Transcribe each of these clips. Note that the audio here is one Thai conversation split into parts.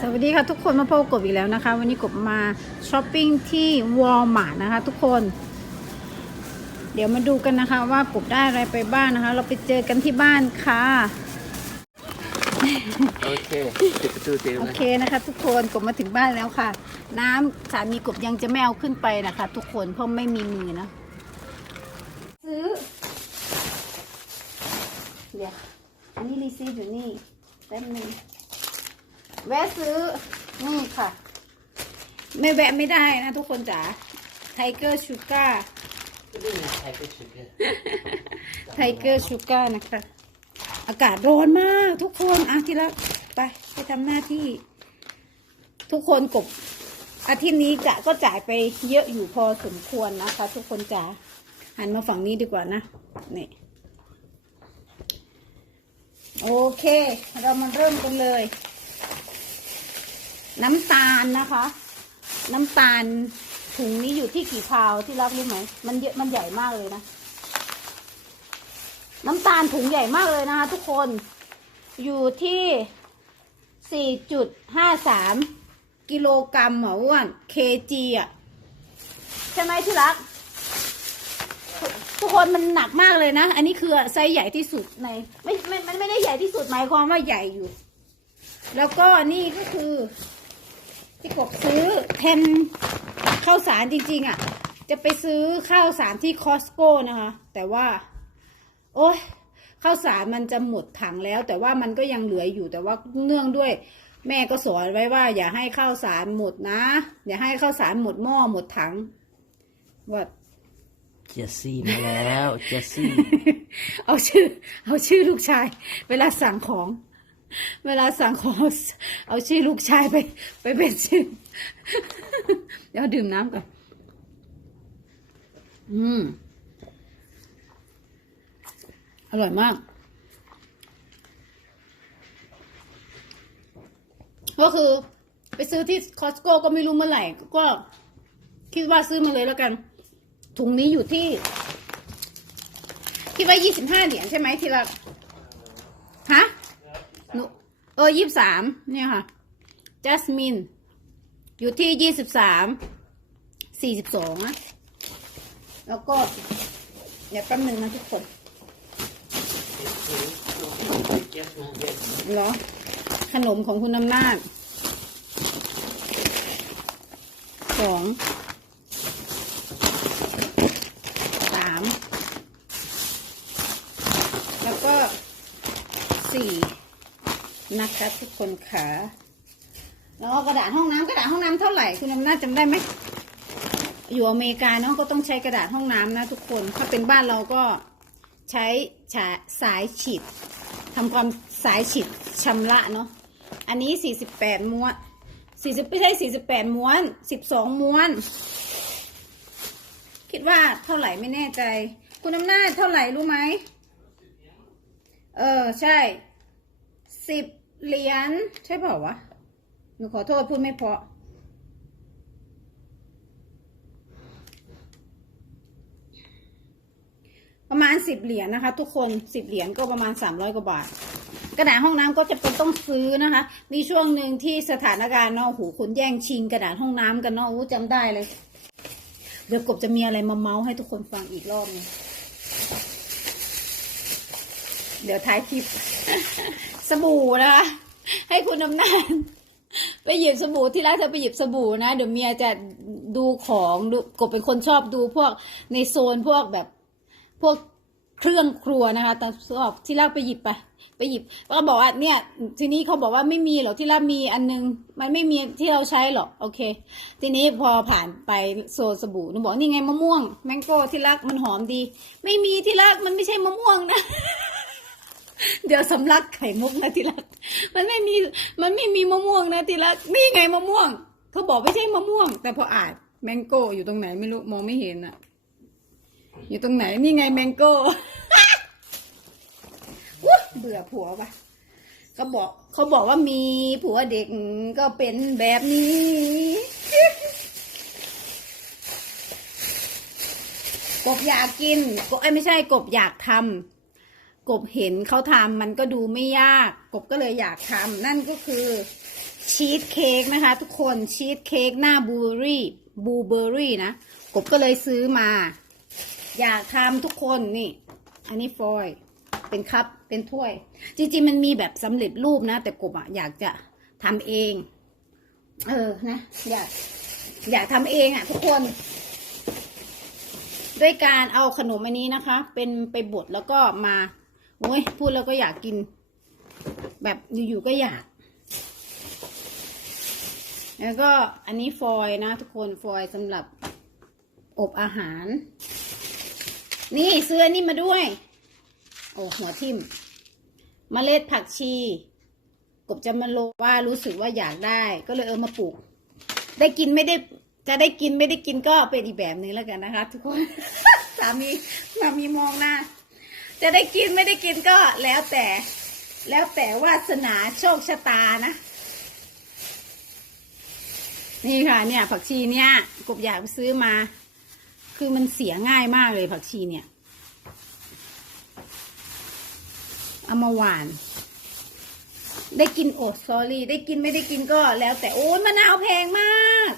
สวัสดีค่ะทุกคนมาพบกับกบอีกแล้วนะคะ วันนี้กบมาช้อปปิ้งที่วอลมาร์ทนะคะทุกคน เดี๋ยวมาดูกันนะคะ ว่ากบได้อะไรไปบ้างนะคะ เราไปเจอกันที่บ้านค่ะ โอเคปิดประตูเตียงโอเลยเคนะคะ ทุกคนกบมาถึงบ้านแล้วค่ะ น้ำสามีกบยังจะไม่เอาขึ้นไปนะคะ ทุกคนเพราะไม่มีมือนะ ซื้อ เดี๋ยวอันนี้รีซีฟอยู่นี่แป๊บนึง แวะซื้อ นี่ค่ะ ไม่แวะไม่ได้นะทุกคนจ๋าไทเกอร์ชูการ์นี่ไงใครเป็นชุดเนี่ยไทเกอร์ชูการ์นะคะ อากาศร้อนมากทุกคนอะทีละไปไปทำหน้าที่ ทุกคนกบอาทิตย์นี้กะก็จ่ายไปเยอะอยู่พอสมควรนะคะ ทุกคนจ๋าหันมาฝั่งนี้ดีกว่านะนี่โอเค เรามาเริ่มกันเลย น้ำตาลนะคะ น้ำตาลถุงนี้อยู่ที่กี่พาวที่รักรู้ไหม มันเยอะมันใหญ่มากเลยนะ น้ำตาลถุงใหญ่มากเลยนะคะทุกคน อยู่ที่ 4.53 กิโลกรัมเหรออ้วน kg อะ ใช่ไหมที่รัก ทุกคนมันหนักมากเลยนะ อันนี้คือไซส์ใหญ่ที่สุดใน ไม่ไม่ไม่ได้ใหญ่ที่สุดหมายความว่าใหญ่อยู่ แล้วก็นี่ก็คือ ที่กบซื้อแผ่นข้าวสารจริง ๆอะ จะไปซื้อข้าวสารที่คอสโก้นะคะ แต่ว่า โอ้ยข้าวสารมันจะหมดถังแล้ว แต่ว่ามันก็ยังเหลืออยู่แต่ว่าเนื่องด้วย แม่ก็สอนไว้ว่า อย่าให้ข้าวสารหมดนะ อย่าให้ข้าวสารหมดหม้อหมดถังว่าเจสซี่มาแล้ว เจสซี่ เอาชื่อ เอาชื่อลูกชาย เวลาสั่งของ เวลาสั่งของเอาชื่อลูกชายไป ไปเป็นชื่อเดี๋ยวดื่มน้ำก่อน อืม อร่อยมาก ก็คือ ไปซื้อที่คอสโก้ก็ไม่รู้เมื่อไหร่ ก็คิดว่าซื้อมาเลยแล้วกัน ถุงนี้อยู่ที่ คิดว่ายี่สิบห้าเหรียญใช่ไหมทีละ ฮะ นเออยี่สิบสามเนี่ยค่ะจัสมินอยู่ที่ยี่สิบสามสี่สิบสองนะแล้วก็เดี๋ยวแป๊บนึงนะทุกคนเหรอขนมของคุณอำนาจสองสาม แล้วก็สี่ นะคะทุกคนค่ะแล้วกระดาษห้องน้ำกระดาษห้องน้ำเท่าไหร่คุณอำนาจจำได้ไหมอยู่อเมริกาเนาะก็ต้องใช้กระดาษห้องน้ำนะทุกคนถ้าเป็นบ้านเราก็ใช้ฉาสายฉีดทำความสายฉีดชำระเนาะอันนี้สี่สิบแปดม้วนสี่สิบไม่ใช่สี่สิบแปดม้วนสิบสองม้วน คิดว่าเท่าไหร่ไม่แน่ใจ คุณอำนาจเท่าไหร่รู้ไหมเออใช่สิบ เหรียญใช่เปล่าวะ หนูขอโทษพูดไม่เพราะ ประมาณสิบเหรียญนะคะ ทุกคนสิบเหรียญก็ประมาณสามร้อยกว่าบาท กระดาษห้องน้ำก็จะเป็นต้องซื้อนะคะ มีช่วงหนึ่งที่สถานการณ์เนาะโอ้โหคนแย่งชิงกระดาษห้องน้ำกันเนาะโอ้จำได้เลย เดี๋ยวกบจะมีอะไรมาเมาส์ให้ทุกคนฟังอีกรอบนึงเดี๋ยวท้ายคลิป สบู่นะคะ ให้คุณอำนาจไปหยิบสบู่ที่รักเธอไปหยิบสบู่นะ เดี๋ยวเมียจะดูของดูกบเป็นคนชอบดูพวกในโซนพวกแบบพวกเครื่องครัวนะคะแต่ชอบที่รักไปหยิบไปไปหยิบก็บอกว่าเนี่ย ทีนี้เขาบอกว่าไม่มีหรอกที่รักมีอันนึง มันไม่มีที่เราใช้หรอกโอเค ทีนี้พอผ่านไปโซนสบู่หนูบอกนี่ไงมะม่วงแมงโก้ที่รักมันหอมดี ไม่มีที่รักมันไม่ใช่มะม่วงนะ เดี๋ยวสำลักไข่มุกนะที่รัก มันไม่มี มันไม่มีมะม่วงนะที่รัก นี่ไงมะม่วง เขาบอกไม่ใช่มะม่วง แต่พออ่านแมงโก้อยู่ตรงไหนไม่รู้มองไม่เห็นอะอยู่ตรงไหนนี่ไงแมงโก้เบื่อผัวปะเขาบอกเขาบอกว่ามีผัวเด็กก็เป็นแบบนี้กบอยากกินกบเอ้ไม่ใช่กบอยากทำ กบเห็นเขาทำมันก็ดูไม่ยาก กบก็เลยอยากทำนั่นก็คือชีสเค้กนะคะ ทุกคนชีสเค้กหน้าบลูเบอรี่บลูเบอร์รี่นะ กบก็เลยซื้อมา อยากทำทุกคนนี่ อันนี้ฟอยล์เป็นคัพเป็นถ้วย จริงๆมันมีแบบสำเร็จรูปนะ แต่กบอะอยากจะทำเอง เออนะ อยากอยากทำเองอะทุกคนด้วยการเอาขนมอันนี้นะคะ เป็นไปบดแล้วก็มา โอ้ยพูดแล้วก็อยากกิน แบบอยู่ๆก็อยาก แล้วก็อันนี้ฟอยนะทุกคนฟอยสำหรับอบอาหาร นี่ซื้ออันนี้มาด้วย โอ้หัวทิ่มเมล็ดผักชีกบจะมาโลว่ารู้สึกว่าอยากได้ ก็เลยเออมาปลูก ได้กินไม่ได้ จะได้กินไม่ได้กินก็เป็นอีกแบบหนึ่งแล้วกันนะคะ ทุกคนสามีสามีมองหน้า จะได้กินไม่ได้กินก็แล้วแต่ แล้วแต่วาสนาโชคชะตานะ นี่ค่ะเนี่ย ผักชีเนี่ยกบอยากไปซื้อมา คือมันเสียง่ายมากเลยผักชีเนี่ยเอามาหวาน ได้กินโอดซอรี่ ได้กินไม่ได้กินก็แล้ว แต่โอ้ยมะนาวแพงมาก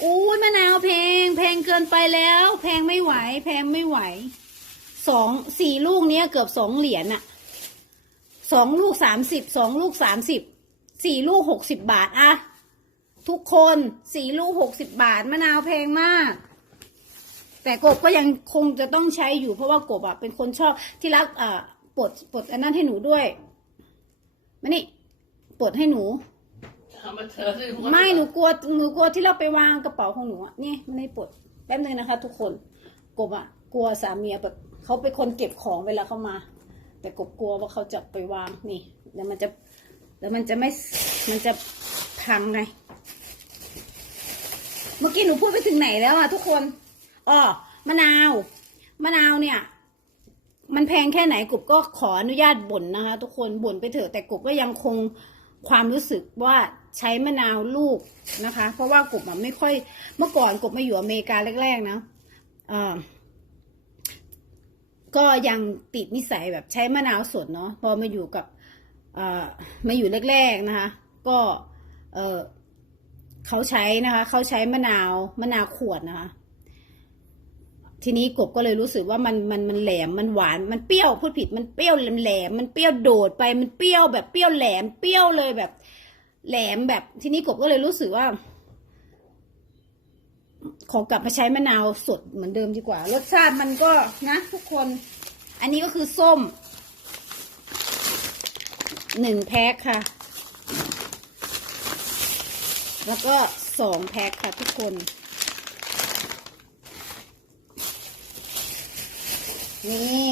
โอ้ยมะนาวแพง แพงเกินไปแล้ว แพงไม่ไหว แพงไม่ไหว สองสี่ลูกเนี้ยเกือบสองเหรียญอะสองลูกสามสิบสองลูกสามสิบสี่ลูกหกสิบบาทอะทุกคนสี่ลูกหกสิบบาทมะนาวแพงมาก แต่กบก็ยังคงจะต้องใช้อยู่เพราะว่ากบอะเป็นคนชอบที่รักอ่าปลดปลดอันนั้นให้หนูด้วยมานี่ปลดให้หนูไม่หนูกลัวหนูกลัวที่เราไปวางกระเป๋าของหนูอะนี่ไม่ได้ปลดแป๊บนึงนะคะ ทุกคนกบอะกลัวสามีแบบ เขาเป็นคนเก็บของเวลาเขามา แต่กบกลัวว่าเขาจะไปวางนี่เดี๋ยวมันจะเดี๋ยวมันจะไม่มันจะพังไง เมื่อกี้หนูพูดไปถึงไหนแล้วอะทุกคนอ๋อมะนาว มะนาวเนี่ย มันแพงแค่ไหนกบก็ขออนุญาตบ่นนะคะ ทุกคนบ่นไปเถอะแต่กบก็ยังคงความรู้สึกว่าใช้มะนาวลูกนะคะ เพราะว่ากบอะไม่ค่อยเมื่อก่อนกบมาอยู่อเมริกาแรกๆนะอ่า ก็ยังติดนิสัยแบบใช้มะนาวสดเนาะพอมาอยู่กับมาอยู่แรกๆนะคะ ก็เออเขาใช้นะคะเขาใช้มะนาวมะนาวขวดนะคะ ทีนี้กบก็เลยรู้สึกว่ามันมันมันแหลมมันหวานมันเปรี้ยวพูดผิดมันเปรี้ยวแหลมมันเปรี้ยวโดดไปมันเปรี้ยวแบบเปรี้ยวแหลมเปรี้ยวเลยแบบแหลมแบบ ทีนี้กบก็เลยรู้สึกว่า ขอกลับมาใช้มะนาวสดเหมือนเดิมดีกว่า รสชาติมันก็นะทุกคน อันนี้ก็คือส้มหนึ่งแพ็คค่ะ แล้วก็สองแพ็คค่ะทุกคน นี่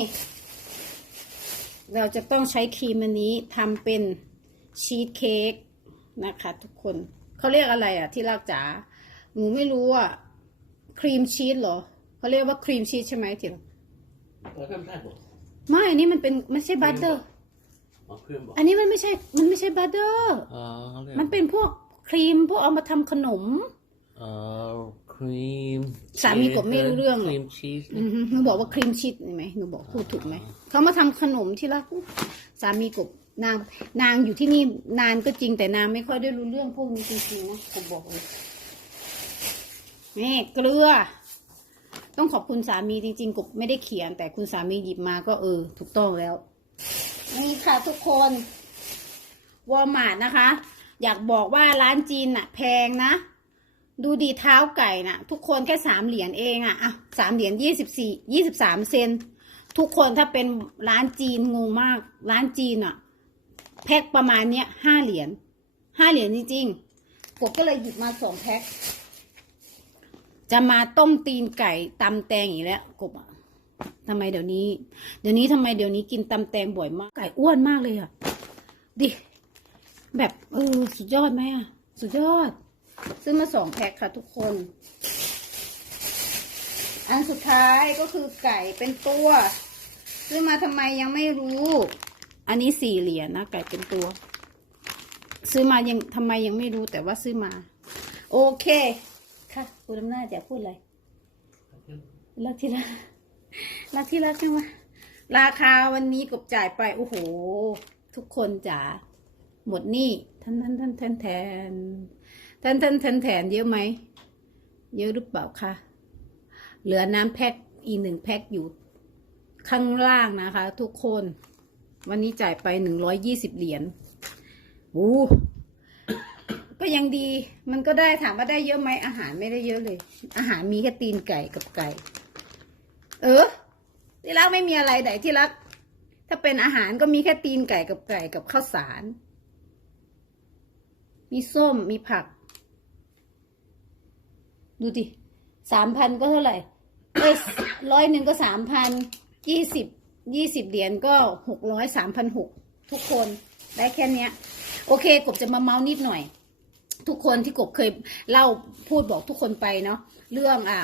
เราจะต้องใช้ครีมอันนี้ทำเป็นชีสเค้กนะคะทุกคน เขาเรียกอะไรอะที่รักจ๋าหนูไม่รู้อะ ครีมชีสเหรอเขาเรียกว่าครีมชีสใช่ไหมทีรัก Vad är det då? ไม่อันนี้มันเป็นไม่ใช่บัตเตอร์ Ja, krem อันนี้มันไม่ใช่ มันไม่ใช่บัตเตอร์ Ja, det มันเป็นพวกครีมพวกเอามาทำขนม Ja, cream สามีกบไม่รู้เรื่องหรอก cream cheese อือฮึหนูบอกว่าครีมชีสใช่ไหมหนูบอกพูดถูกไหม เขามาทำขนมที่รักสามีกบนางนางอยู่ที่นี่นานก็จริงแต่นางไม่ค่อยได้รู้เรื่องพวกนี้จริงๆนะผมบอกเลย นี่เกลือ ต้องขอบคุณสามีจริงๆกบไม่ได้เขียน แต่คุณสามีหยิบมาก็เออ ถูกต้องแล้วนี่ค่ะทุกคนวอลมาร์ทนะคะ อยากบอกว่าร้านจีนน่ะ แพงนะ ดูดีเท้าไก่น่ะ ทุกคนแค่สามเหรียญเองอะอะสามเหรียญยี่สิบสี่ยี่สิบสามเซนทุกคนถ้าเป็นร้านจีนงงมาก ร้านจีนอะแพ็คประมาณเนี้ยห้าเหรียญห้าเหรียญจริงๆกบก็เลยหยิบมาสองแพ็ค จะมาต้มตีนไก่ตำแตงอีกแล้วกบอะทำไมเดี๋ยวนี้ เดี๋ยวนี้ทำไมเดี๋ยวนี้กินตำแตงบ่อยมาก ไก่อ้วนมากเลยอะดิ แบบเออสุดยอดไหมอะสุดยอด ซื้อมาสองแพ็คค่ะทุกคน อันสุดท้ายก็คือไก่เป็นตัว ซื้อมาทำไมยังไม่รู้ อันนี้สี่เหรียญนะไก่เป็นตัว ซื้อมายังทำไมยังไม่รู้แต่ว่าซื้อมา โอเค ค่ะคุณอำนาจอยากพูดอะไรรักที่รักรักที่รักใช่ไหมราคาวันนี้กบจ่ายไป โอ้โห ทุกคนจ๋าหมดหนี่ทันทันทันทันแทนทันทันทันแทนเยอะไหมเยอะหรือเปล่าคะเหลือน้ำแพ็คอีกหนึ่งแพ็คอยู่ข้างล่างนะคะ ทุกคน วันนี้จ่ายไปหนึ่งร้อยยี่สิบเหรียญโอ้ก็ ยังดี มันก็ได้ถามว่าได้เยอะไหมอาหารไม่ได้เยอะเลย อาหารมีแค่ตีนไก่กับไก่ เออ ที่รักไม่มีอะไรไหนที่รัก ถ้าเป็นอาหารก็มีแค่ตีนไก่กับไก่กับข้าวสาร มีส้มมีผัก ดูดิสามพันก็เท่าไหร่เอ้ยร้อยหนึ่งก็สามพันยี่สิบยี่สิบเหรียญก็หกร้อยสามพันหกทุกคนได้แค่เนี้ย โอเคกบจะมาเมานิดหน่อย ทุกคนที่กบเคยเล่าพูดบอกทุกคนไปเนาะเรื่องอะ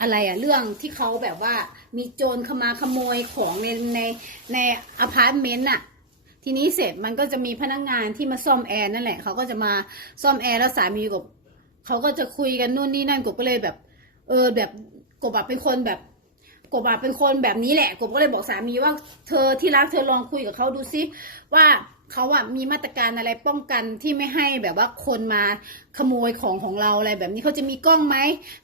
อะไรอะเรื่องที่เขาแบบว่ามีโจรเข้ามาขโมยของในในในอพาร์ตเมนต์อะทีนี้เสร็จมันก็จะมีพนักงานที่มาซ่อมแอร์นั่นแหละเขาก็จะมาซ่อมแอร์แล้วสามีกบเขาก็จะคุยกันนู่นนี่นั่นกบก็เลยแบบ เออแบบกบอะเป็นคนแบบกบอะเป็นคนแบบนี้แหละกบก็เลยบอกสามีว่าเธอที่รักเธอลองคุยกับเขาดูซิว่า เขาอะมีมาตรการอะไรป้องกันที่ไม่ให้แบบว่าคนมาขโมยของของเราอะไรแบบนี้เขาจะมีกล้องไหม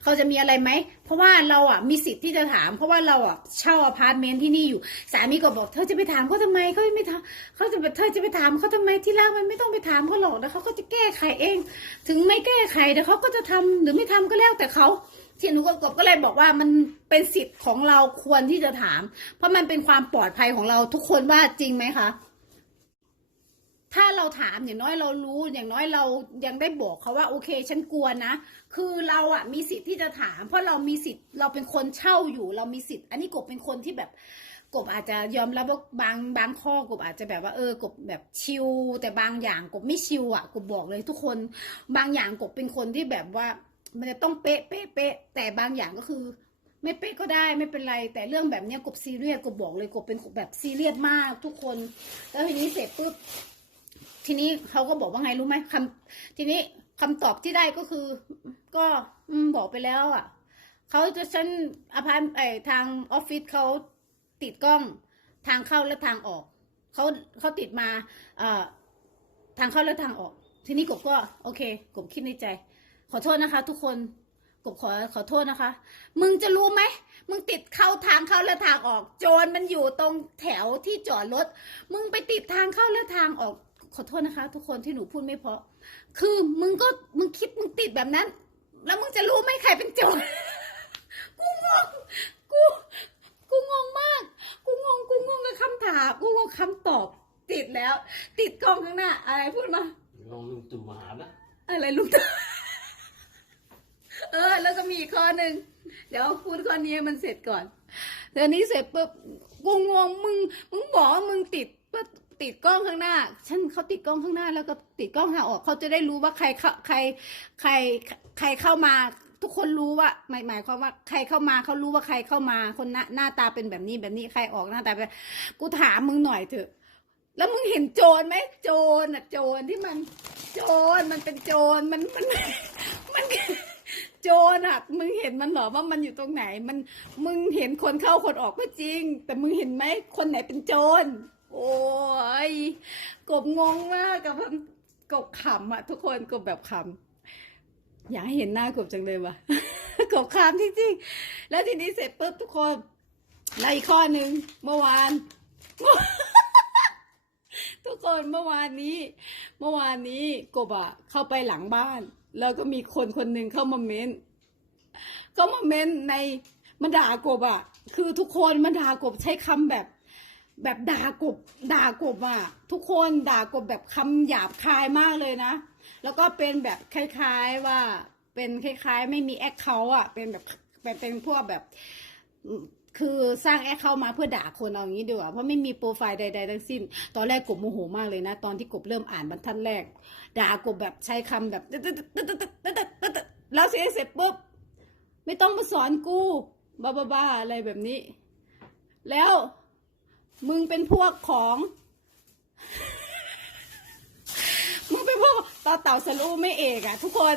เขาจะมีอะไรไหมเพราะว่าเราอะมีสิทธิ์ที่จะถาม เพราะว่าเราอะเช่าอพาร์ตเมนต์ที่นี่อยู่ สามีก็บอกเธอจะไปถามเขาทำไมเขาไม่ทำเขาจะเธอจะไปถามเขาทำไมที่รักมันไม่ต้องไปถามเขาหรอกแล้วเขาก็จะแก้ไขเอง ถึงไม่แก้ไขเดี๋ยวเขาก็จะทำหรือไม่ทำก็แล้วแต่เขาที่หนูกับกบก็เลยบอกว่ามันเป็นสิทธิ์ของเราควรที่จะถาม เพราะมันเป็นความปลอดภัยของเราทุกคนว่าจริงไหมคะ ถ้าเราถามอย่างน้อยเรารู้ อย่างน้อยเรายังได้บอกเขาว่าโอเค ฉันกลัวนะ คือเราอะมีสิทธิ์ที่จะถาม เพราะเรามีสิทธิ์เราเป็นคนเช่าอยู่ เรามีสิทธิ์ อันนี้กบเป็นคนที่แบบกบอาจจะยอมรับว่าบางบางข้อกบอาจจะแบบว่าเออกบแบบชิลแต่บางอย่างกบไม่ชิลอะกบบอกเลยทุกคน บางอย่างกบเป็นคนที่แบบว่า มันจะต้องเป๊ะเป๊ะเป๊ะแต่บางอย่างก็คือไม่เป๊ะก็ได้ไม่เป็นไร แต่เรื่องแบบเนี้ยกบซีเรียสกบบอกเลยกบเป็นแบบซีเรียสมากทุกคน แล้วทีนี้เสร็จปุ๊บ ทีนี้เขาก็บอกว่าไงรู้ไหมคำทีนี้คำตอบที่ได้ก็คือ ก็อืบอกไปแล้ว อะเขาจะฉันอพาร์ตไอทางออฟฟิศเขาติดกล้องทางเข้าและทางออกเขาเขาติดมา เอ่อ ทางเข้าและทางออก ทีนี้กบก็ โอเค กบคิดในใจ ขอโทษนะคะ ทุกคนกบขอขอโทษนะคะ มึงจะรู้ไหม มึงติดเข้าทางเข้าและทางออก โจรมันอยู่ตรงแถวที่จอดรถ มึงไปติดทางเข้าและทางออก ขอโทษนะคะ ทุกคนที่หนูพูดไม่เพราะ คือมึงก็มึงคิดมึงติดแบบนั้น แล้วมึงจะรู้ไหมใครเป็นโจรกูงงกูกูงงมาก กูงงกูงงกับคำถามกูงงคำตอบ ติดแล้ว ติดกล้องข้างหน้า อะไรพูดมาลองลุงตู่มาหานะอะไรลูกตาเออ แล้วก็มีอีกข้อหนึ่งเดี๋ยวพูดข้อนี้ให้มันเสร็จก่อนเดี๋ยวนี้เสร็จปุ๊บกูงงมึง มึงบอกว่ามึงติดปุ๊บ ติดกล้องข้างหน้า ฉันเขาติดกล้องข้างหน้า แล้วก็ติดกล้องทางออกเขาจะได้รู้ว่าใครเข้าใครใครใครเข้ามา ทุกคนรู้ว่าหมายหมายความว่าใครเข้ามาเขารู้ว่าใครเข้ามา คนหน้าหน้าตาเป็นแบบนี้แบบนี้ใครออกหน้าตาแบบกูถามมึงหน่อยเถอะ แล้วมึงเห็นโจรไหมโจรอะโจรที่มันโจรมันเป็นโจรมันมันมันโจรอะมึงเห็นมันเหรอว่ามันอยู่ตรงไหน มันมึงเห็นคนเข้าคนออกก็จริง แต่มึงเห็นไหมคนไหนเป็นโจร โอ้ยกบงงมากกับกบขำอะทุกคนกบแบบขำอยากให้เห็นหน้ากบจังเลยว่ะกบขำจริงๆแล้วทีนี้เสร็จปุ๊บทุกคนแล้วอีกข้อหนึ่งเมื่อวาน ทุกคนเมื่อวานนี้ เมื่อวานนี้กบอะเข้าไปหลังบ้าน แล้วก็มีคนคนหนึ่งเข้ามาเม้นเข้ามาเม้นในมันด่ากบอะคือทุกคนมันด่ากบใช้คำแบบ แบบด่ากบด่ากบอะทุกคนด่ากบแบบคำหยาบคายมากเลยนะ แล้วก็เป็นแบบคล้ายๆว่า เป็นคล้ายๆ ไม่มีแอคเคาท์อะเป็นแบบเป็นเป็นพวกแบบ คือสร้างแอคเข้ามาเพื่อด่าคนเอาอย่างนี้ดีกว่าเพราะไม่มีโปรไฟล์ใด ๆ ทั้งสิ้น ตอนแรกกบโมโหมากเลยนะ ตอนที่กบเริ่มอ่านบรรทัดแรก ด่ากบแบบใช้คำแบบแล้วเสร็จเสร็จปุ๊บไม่ต้องมาสอนกูบ้าๆอะไรแบบนี้ แล้ว มึงเป็นพวกของ มึงเป็นพวกต่อเต่าสลูไม่เอกอะทุกคน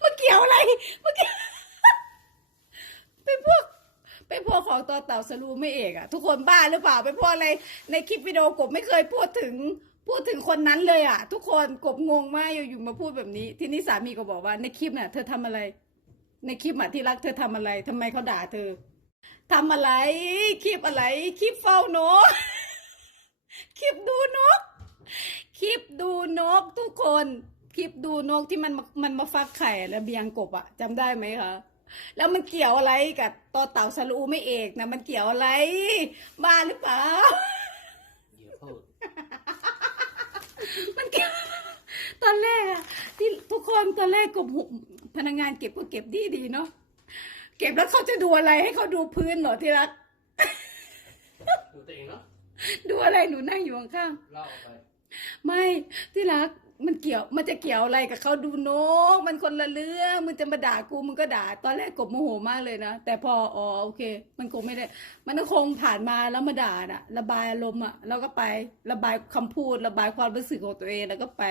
มาเกี่ยวอะไรมาเกี่ยวเป็นพวกเป็นพวกของตัวเต่าสลูไม่เอกอะทุกคนบ้าหรือเปล่าเป็นพวกอะไร ในคลิปวิดีโอกบไม่เคยพูดถึงพูดถึงคนนั้นเลยอะทุกคนกบงงมากอยู่ๆมาพูดแบบนี้ ทีนี้สามีก็บอกว่าในคลิปน่ะเธอทำอะไร ในคลิปอะที่รักเธอทำอะไรทำไมเขาด่าเธอ ทำอะไร คลิปอะไร คลิปเฝ้านก คลิปดูนก คลิปดูนกทุกคน คลิปดูนกที่มันมามันมาฟักไข่แล้วเบียงกบอะจำได้ไหมคะแล้วมันเกี่ยวอะไรกับต่อเต่าสระอูไม่เอกนะมันเกี่ยวอะไร บ้าหรือเปล่าเดี๋ยวเขามันเก็บตอนแรกอะที่ทุกคนตอนแรกกบหุพนักงานเก็บก็เก็บดีดีๆเนาะ เก็บแล้วเขาจะดูอะไรให้เขาดูพื้นเหรอที่รัก ดูตัวเองเนาะดูอะไรหนูนั่งอยู่ข้างเล่าออกไปๆไม่ที่รักมันเกี่ยวมันจะเกี่ยวอะไรกับเขาดูนก มันคนละเรื่องมึงจะมาด่ากูมึงก็ด่า ตอนแรกกบโมโหมากเลยนะแต่พออ๋อโอเค มันคงไม่ได้ มันก็คงผ่านมาแล้วมาด่าน่ะ ระบายอารมณ์อะแล้วก็ไประบายคำพูด ระบายความรู้สึกของตัวเองแล้วก็ไป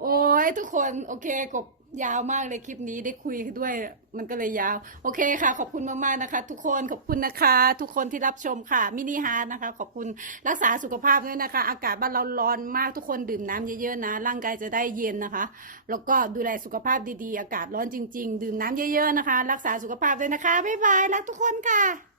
โอ้ยทุกคนโอเคกบ ยาวมากเลยคลิปนี้ได้คุยด้วย มันก็เลยยาว โอเคค่ะ ขอบคุณมากๆนะคะ ทุกคนขอบคุณนะคะ ทุกคนที่รับชมค่ะมินิฮาร์ดนะคะ ขอบคุณรักษาสุขภาพด้วยนะคะ อากาศบ้านเราร้อนมากทุกคนดื่มน้ำเยอะๆนะ ร่างกายจะได้เย็นนะคะ แล้วก็ดูแลสุขภาพดีๆ อากาศร้อนจริง ๆ ดื่มน้ำเยอะๆนะคะ รักษาสุขภาพด้วยนะคะบ๊ายบายรักทุกคนค่ะ